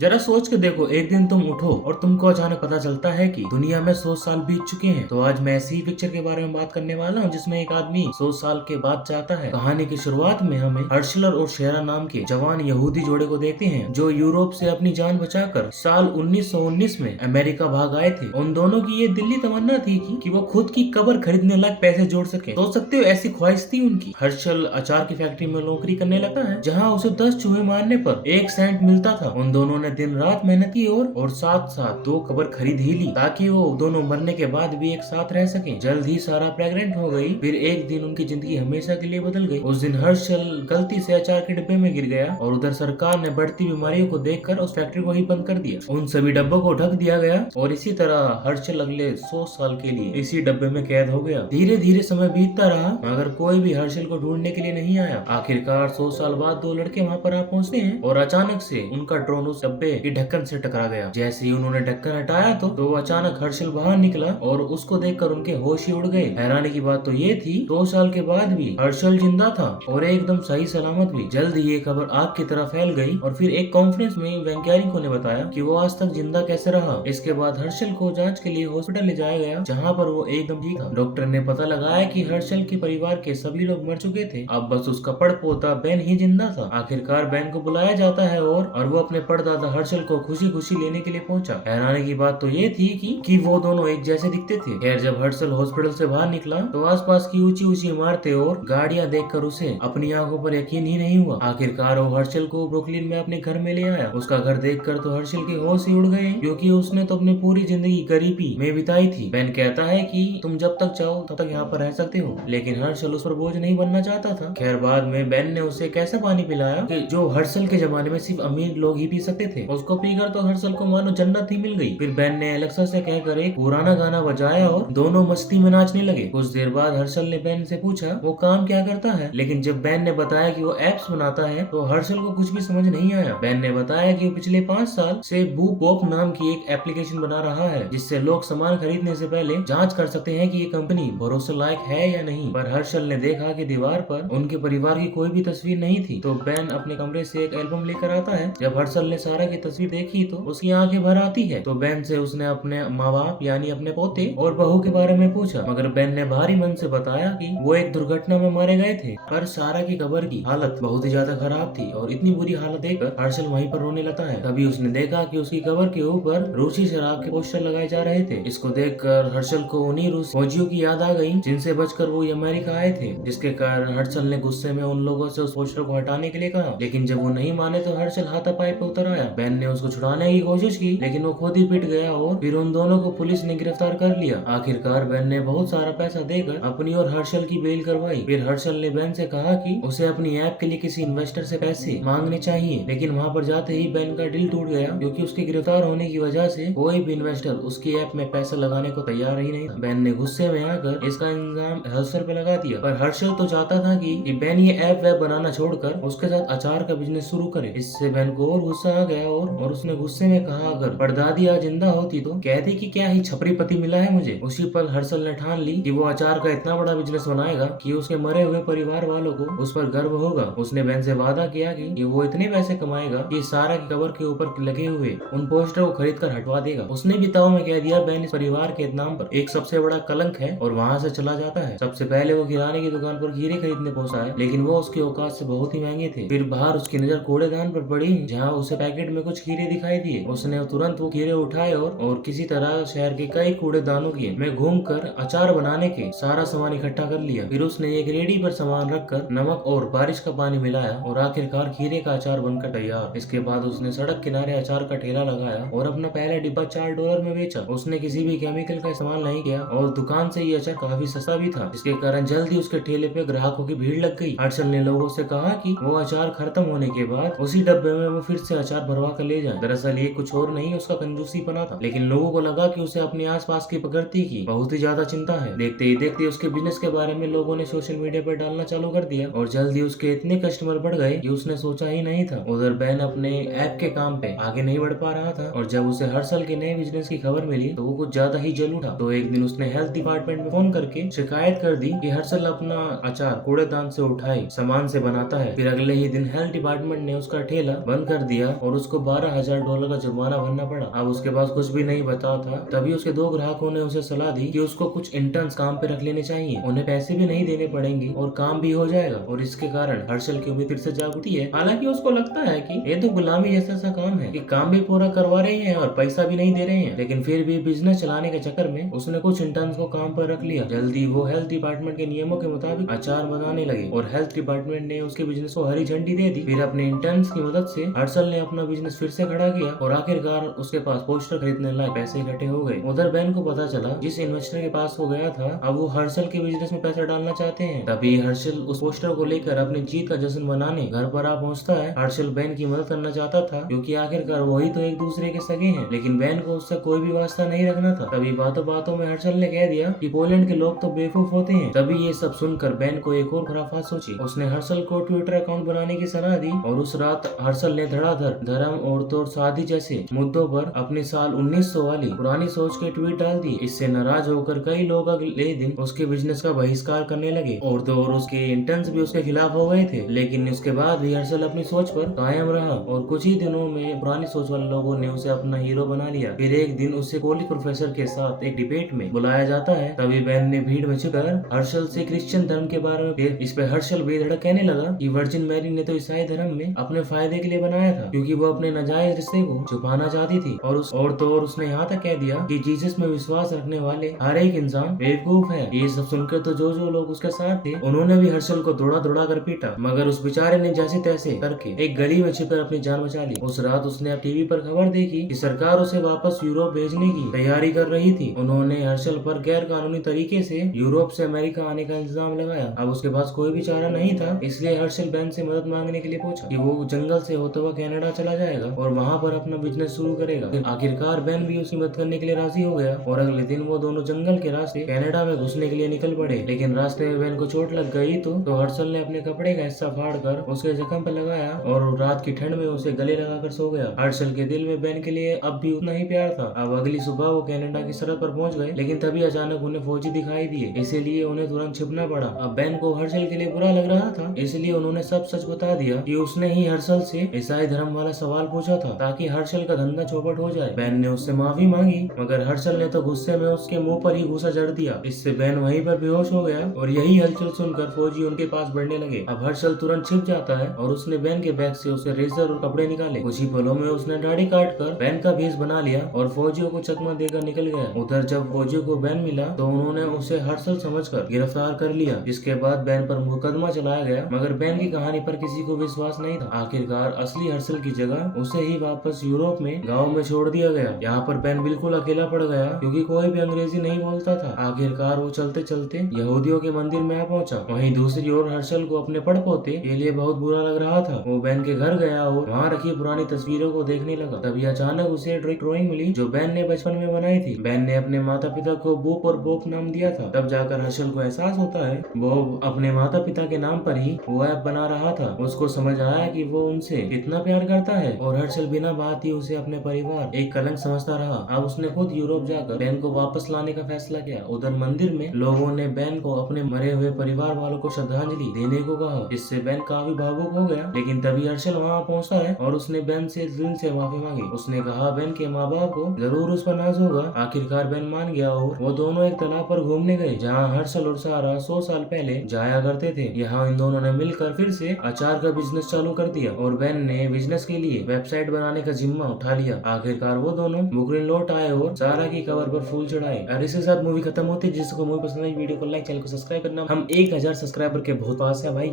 जरा सोच के देखो, एक दिन तुम उठो और तुमको अचानक पता चलता है कि दुनिया में 100 साल बीत चुके हैं। तो आज मैं ऐसी ही पिक्चर के बारे में बात करने वाला हूँ जिसमें एक आदमी 100 साल के बाद जाता है। कहानी की शुरुआत में हमें हर्शलर और शेरा नाम के जवान यहूदी जोड़े को देखते हैं जो यूरोप से अपनी जान बचाकर साल 1919 में अमेरिका भाग आए थे। उन दोनों की ये दिल्ली तमन्ना थी कि वो खुद की कब्र खरीदने लायक पैसे जोड़ सके। सोच सकते हो ऐसी ख्वाहिश थी उनकी। हर्षल अचार की फैक्ट्री में नौकरी करने लगा है जहाँ उसे 10 चूहे मारने पर 1 सेंट मिलता था। उन दोनों ने दिन रात मेहनत की और साथ साथ 2 कब्र खरीद ही ली ताकि वो दोनों मरने के बाद भी एक साथ रह सके। जल्द ही सारा प्रेग्नेंट हो गई। फिर एक दिन उनकी जिंदगी हमेशा के लिए बदल गई। उस दिन हर्षल गलती से अचार के डिब्बे में गिर गया और उधर सरकार ने बढ़ती बीमारियों को देखकर उस फैक्ट्री को ही बंद कर दिया। उन सभी डब्बों को ढक दिया गया और इसी तरह हर्षल अगले 100 साल के लिए इसी डब्बे में कैद हो गया। धीरे धीरे समय बीतता रहा मगर कोई भी हर्षल को ढूंढने के लिए नहीं आया। आखिरकार 100 साल बाद 2 लड़के वहाँ पर आ पहुँचते हैं और अचानक से उनका ड्रोन उस डब्बे के ढक्कन से टकरा गया। जैसे ही उन्होंने ढक्कन हटाया तो अचानक हर्षल बाहर निकला और उसको देखकर उनके होश ही उड़ गए। हैरानी की बात तो ये थी 2 साल के बाद भी हर्षल जिंदा था और एकदम सही सलामत भी। जल्द ही ये खबर आग की तरह फैल गई और फिर एक कॉन्फ्रेंस में वैज्ञानिकों ने बताया कि वो आज तक जिंदा कैसे रहा। इसके बाद हर्षल को जांच के लिए हॉस्पिटल ले जाया गया जहाँ पर वो एकदम ठीक था। डॉक्टर ने पता लगाया कि हर्षल के परिवार के सभी लोग मर चुके थे, अब बस उसका पड़पोता बेन ही जिंदा था। आखिरकार बेन को बुलाया जाता है और वो अपने परदादा हर्षल को खुशी खुशी लेने के लिए पहुंचा। हैरानी की बात तो ये थी कि वो दोनों एक जैसे दिखते थे। खैर जब हर्षल हॉस्पिटल से बाहर निकला तो आसपास की ऊंची ऊंची इमारतें और गाड़ियां देखकर उसे अपनी आंखों पर यकीन ही नहीं हुआ। आखिरकार वो हर्षल को ब्रुकलिन में अपने घर में ले आया। उसका घर देखकर तो हर्षल के होश ही उड़ गए क्योंकि उसने तो अपनी पूरी जिंदगी गरीबी में बिताई थी। बेन कहता है कि तुम जब तक चाहो तब तक यहाँ पर रह सकते हो, लेकिन हर्षल उस पर बोझ नहीं बनना चाहता था। खैर बाद में बेन ने उसे कैसा पानी पिलाया कि जो हर्षल के जमाने में सिर्फ अमीर लोग ही पी सकते थे। उसको पीकर तो हर्षल को मानो जन्नत ही मिल गई। फिर बेन ने एलेक्सा से कहकर एक पुराना गाना बजाया और दोनों मस्ती में नाचने लगे। कुछ देर बाद हर्षल ने बेन से पूछा वो काम क्या करता है, लेकिन जब बेन ने बताया कि वो एप्स बनाता है तो हर्षल को कुछ भी समझ नहीं आया। बेन ने बताया कि वो पिछले 5 साल से बू पॉप नाम की एक एप्लीकेशन बना रहा है जिससे लोग सामान खरीदने से पहले जांच कर सकते हैं कि ये कंपनी भरोसे लायक है या नहीं। पर हर्षल ने देखा कि दीवार पर उनके परिवार की कोई भी तस्वीर नहीं थी। तो बेन अपने कमरे से एक एल्बम लेकर आता है। जब हर्षल ने सारा की तस्वीर देखी तो उसकी आंखें भर आती है। तो बेन से उसने अपने माँ बाप यानी अपने पोते और बहू के बारे में पूछा मगर बेन ने भारी मन से बताया कि वो एक दुर्घटना में मारे गए थे। पर सारा की कब्र की हालत बहुत ही ज्यादा खराब थी और इतनी बुरी हालत देखकर हर्षल वहीं पर रोने लगता है। तभी उसने देखा कि उसकी कब्र के ऊपर रूसी शराब के पोस्टर लगाए जा रहे थे। इसको देखकर हर्षल को उन्हीं रूसी फौजियों की याद आ गई जिनसे बचकर वो अमेरिका आए थे, जिसके कारण हर्षल ने गुस्से में उन लोगों से उस पोस्टर को हटाने के लिए कहा। लेकिन जब वो नहीं माने तो हर्षल हाथापाई पे उतर आया। बेन ने उसको छुड़ाने की कोशिश की लेकिन वो खुद ही पिट गया और फिर उन दोनों को पुलिस ने गिरफ्तार कर लिया। आखिरकार बेन ने बहुत सारा पैसा देकर अपनी और हर्षल की बेल करवाई। फिर हर्षल ने बेन से कहा कि उसे अपनी ऐप के लिए किसी इन्वेस्टर से पैसे मांगने चाहिए, लेकिन वहाँ पर जाते ही बेन का दिल टूट गया क्योंकि उसके गिरफ्तार होने की वजह से कोई भी इन्वेस्टर उसकी ऐप में पैसा लगाने को तैयार ही नहीं था। बेन ने गुस्से में आकर इसका इल्जाम हर्षल पे लगा दिया, पर हर्षल तो चाहता था कि बेन ये ऐप वेब बनाना छोड़कर उसके साथ अचार का बिजनेस शुरू करे। इससे बेन को और गुस्सा आ गया और उसने गुस्से में कहा अगर परदादी आज जिंदा होती तो कहती कि क्या ही छपरी पति मिला है मुझे। उसी पल हर्षल ने ठान ली कि वो अचार का इतना बड़ा बिजनेस बनाएगा कि उसके मरे हुए परिवार वालों को उस पर गर्व होगा। उसने बेन से वादा किया कि वो इतने पैसे कमाएगा कि सारा की कब्र के ऊपर लगे हुए उन पोस्टर को खरीद कर हटवा देगा। उसने भी ताव में कह दिया बेन इस परिवार के नाम पर एक सबसे बड़ा कलंक है और वहाँ से चला जाता है। सबसे पहले वो किराने की दुकान पर खीरे खरीदने पहुंचा है लेकिन वो उसके औकात से बहुत ही महंगे थे। फिर बाहर उसकी नजर कूड़ेदान पर पड़ी जहाँ उसे पैकेट में कुछ खीरे दिखाई दिए। उसने तुरंत वो खीरे उठाए और किसी तरह शहर के कई कूड़ेदानों की में घूमकर अचार बनाने के सारा सामान इकट्ठा कर लिया। फिर उसने एक रेडी पर सामान रखकर नमक और बारिश का पानी मिलाया और आखिरकार खीरे का अचार बनकर तैयार। इसके बाद उसने सड़क किनारे अचार का ठेला लगाया और अपना पहला डिब्बा $4 में बेचा। उसने किसी भी केमिकल का इस्तेमाल नहीं किया और दुकान से ये अचार काफी सस्ता भी था, जिसके कारण जल्दी उसके ठेले पे ग्राहकों की भीड़ लग गई। हर्षल ने लोगों से कहा कि वो अचार खत्म होने के बाद उसी डब्बे में वो फिर से अचार भरवा कर ले जाए। दरअसल ये कुछ और नहीं उसका कंजूसी बना था, लेकिन लोगों को लगा कि उसे अपने आसपास की प्रकृति की बहुत ही ज्यादा चिंता है। देखते ही देखते उसके बिजनेस के बारे में लोगों ने सोशल मीडिया पर डालना चालू कर दिया और जल्दी उसके इतने कस्टमर बढ़ गए कि उसने सोचा ही नहीं था। उधर बेन अपने ऐप के काम पे आगे नहीं बढ़ पा रहा था और जब उसे हर्षल के नए बिजनेस की खबर मिली तो वो कुछ ज्यादा ही जल उठा। तो एक दिन उसने हेल्थ डिपार्टमेंट में फोन करके शिकायत कर दी कि हर्षल अपना अचार कूड़ेदान से उठाए सामान से बनाता है। फिर अगले ही दिन हेल्थ डिपार्टमेंट ने उसका ठेला बंद कर दिया और उसको $12,000 का जुर्माना भरना पड़ा। अब उसके पास कुछ भी नहीं बचा था। तभी उसके 2 ग्राहकों ने उसे सलाह दी कि उसको कुछ इंटर्न्स काम पे रख लेने चाहिए, उन्हें पैसे भी नहीं देने पड़ेंगे और काम भी हो जाएगा। और इसके कारण हर्षल की उम्मीद फिर से जाग उठी है। हालांकि उसको लगता है कि ये तो गुलामी जैसा सा काम है कि काम भी पूरा करवा रहे हैं और पैसा भी नहीं दे रहे हैं, लेकिन फिर भी बिजनेस चलाने के चक्कर में उसने कुछ इंटर्न्स को काम पर रख लिया। जल्दी वो हेल्थ डिपार्टमेंट के नियमों के मुताबिक अचार बनाने लगे और हेल्थ डिपार्टमेंट ने उसके बिजनेस को हरी झंडी दे दी। फिर अपने इंटर्न्स की मदद से हर्षल ने अपना बिजनेस फिर से खड़ा किया और आखिरकार उसके पास पोस्टर खरीदने लायक पैसे इकट्ठे हो गए। उधर बैन को पता चला जिस इन्वेस्टर के पास वो गया था अब वो हर्षल के बिजनेस में पैसा डालना चाहते हैं। तभी हर्षल उस पोस्टर को लेकर अपनी जीत का जश्न मनाने घर पर आ पहुंचता है। हर्षल बैन की मदद करना चाहता था क्योंकि आखिरकार वही तो एक दूसरे के सगे हैं, लेकिन बैन को उससे कोई भी वास्ता नहीं रखना था। तभी बातों बातों में हर्षल ने कह दिया कि पोलैंड के लोग तो बेवकूफ होते हैं। तभी ये सब सुनकर बैन को एक और खुराफात सोची। उसने हर्षल को ट्विटर अकाउंट बनाने की सलाह दी और उस रात हर्षल ने धड़ाधड़ धर्म, औरतों और शादी जैसे मुद्दों पर अपनी साल 1900 वाली पुरानी सोच के ट्वीट डाल दिए। इससे नाराज होकर कई लोग अगले दिन उसके बिजनेस का बहिष्कार करने लगे और तो और उसके इंटर्न्स भी उसके खिलाफ हो गए थे। लेकिन उसके बाद भी हर्षल अपनी सोच पर कायम रहा और कुछ ही दिनों में पुरानी सोच वाले लोगों ने उसे अपना हीरो बना लिया। फिर एक दिन उसे कॉलेज प्रोफेसर के साथ एक डिबेट में बुलाया जाता है। तभी बैन ने भीड़ में छिपकर हर्षल से क्रिश्चियन धर्म के बारे में इस पे हर्षल बेधड़क कहने लगा कि वर्जिन मैरी ने तो ईसाई धर्म में अपने फायदे के लिए बनाया था क्योंकि वो अपने नाजायज रिश्ते को छुपाना चाहती थी। और उसने यहाँ तक कह दिया कि जीसस में विश्वास रखने वाले हर एक इंसान बेवकूफ है। ये सब सुनकर तो जो लोग उसके साथ थे उन्होंने भी हर्षल को दौड़ा कर पीटा, मगर उस बेचारे ने जैसे तैसे करके एक गली में छिपकर अपनी जान बचा ली। उस रात उसने अब टीवी पर खबर देखी कि सरकार उसे वापस यूरोप भेजने की तैयारी कर रही थी। उन्होंने हर्षल पर गैर कानूनी तरीके से यूरोप से अमेरिका आने का इंतजाम लगाया। अब उसके पास कोई भी चारा नहीं था, इसलिए हर्षल बैन से मदद मांगने के लिए पूछा कि वो जंगल से होते हुए कनाडा चला जाएगा और वहाँ पर अपना बिजनेस शुरू करेगा। आखिरकार बैन भी उसकी मदद करने के लिए राजी हो गया और अगले दिन वो दोनों जंगल के रास्ते कनाडा में घुसने के लिए निकल पड़े। लेकिन रास्ते में बैन को चोट लग गई तो हर्षल ने अपने कपड़े का हिस्सा फाड़ कर उसके जख्म पर लगाया और रात की ठंड में उसे गले लगाकर सो गया। हर्षल के दिल में बैन के लिए अब भी उतना ही प्यार था। अब अगली सुबह वो कनाडा की सरहद पर पहुंच गए, लेकिन तभी अचानक उन्हें फौजी दिखाई दिए, इसीलिए उन्हें तुरंत छिपना पड़ा। अब बैन को हर्षल के लिए बुरा लग रहा था, इसलिए उन्होंने सब सच बता दिया कि उसने ही हर्षल से ईसाई धर्म वाला सवाल पूछा था ताकि हर्षल का धंधा चौपट हो जाए। बैन ने उससे माफी मांगी, मगर हर्षल ने तो गुस्से में उसके मुंह पर ही घूसा जड़ दिया। इससे बैन वहीं पर बेहोश हो गया और यही हलचल सुनकर फौजी उनके पास बढ़ने लगे। अब हर्षल तुरंत छिप जाता है और उसने बैन के बैग से उसे रेजर और कपड़े निकाले। कुछ ही पलों में उसने दाढ़ी काट कर बैन का भेष बना लिया और फौजियों को चकमा देकर निकल गया। उधर जब फौजियों को बैन मिला तो उन्होंने उसे हर्षल समझकर गिरफ्तार कर लिया, जिसके बाद बैन पर मुकदमा चलाया गया, मगर बैन की कहानी पर किसी को विश्वास नहीं था। आखिरकार असली हर्षल की जगह उसे ही वापस यूरोप में गाँव में छोड़ दिया गया। यहाँ पर बैन बिल्कुल अकेला पड़ गया क्योंकि कोई भी अंग्रेजी नहीं बोलता था। आखिरकार वो चलते चलते यहूदियों के मंदिर में आ पहुंचा। वहीं दूसरी ओर हर्षल को अपने पड़पोते के लिए बहुत बुरा लग रहा था। वो बैन के घर गया और वहाँ रखी पुरानी तस्वीरों को देखने लगा। तभी अचानक उसे ड्राइंग मिली जो बैन ने बचपन में बनाई थी। बैन ने अपने माता पिता को बुक और बोप नाम दिया था। तब जाकर हर्षल को एहसास होता है वो अपने माता पिता के नाम पर ही वो ऐप बना रहा था। उसको समझ आया कि वो उनसे कितना प्यार करता है और हर्षल बिना बात ही उसे अपने परिवार एक कलंक समझता रहा। अब उसने खुद यूरोप जाकर बैन को वापस लाने का फैसला किया। उधर मंदिर में लोगों ने बैन को अपने मरे हुए परिवार वालों को श्रद्धांजलि देने को कहा, जिससे बैन काफी भावुक हो गया। लेकिन तभी हर्षल वहाँ पहुँचता है और उसने बैन से दिल से माफी मांगी। उसने कहा बैन के माँ बाप को जरूर उस पर नाज होगा। आखिरकार बैन मान गया और वो दोनों एक तालाब पर घूमने गए जहाँ हर्षल और सारा 100 साल पहले जाया करते थे। यहाँ इन दोनों ने मिलकर फिर से अचार का बिजनेस चालू कर दिया और बैन ने बिजनेस के लिए वेबसाइट बनाने का जिम्मा उठा लिया। आखिरकार वो दोनों बुकरिन लौट आए और सारा की कवर पर फूल चढ़ाए। और इसके साथ मूवी खत्म होती है। जिसको मूवी पसंद आई वीडियो को लाइक, चैनल को सब्सक्राइब करना। हम 1000 सब्सक्राइबर के बहुत पास है भाई।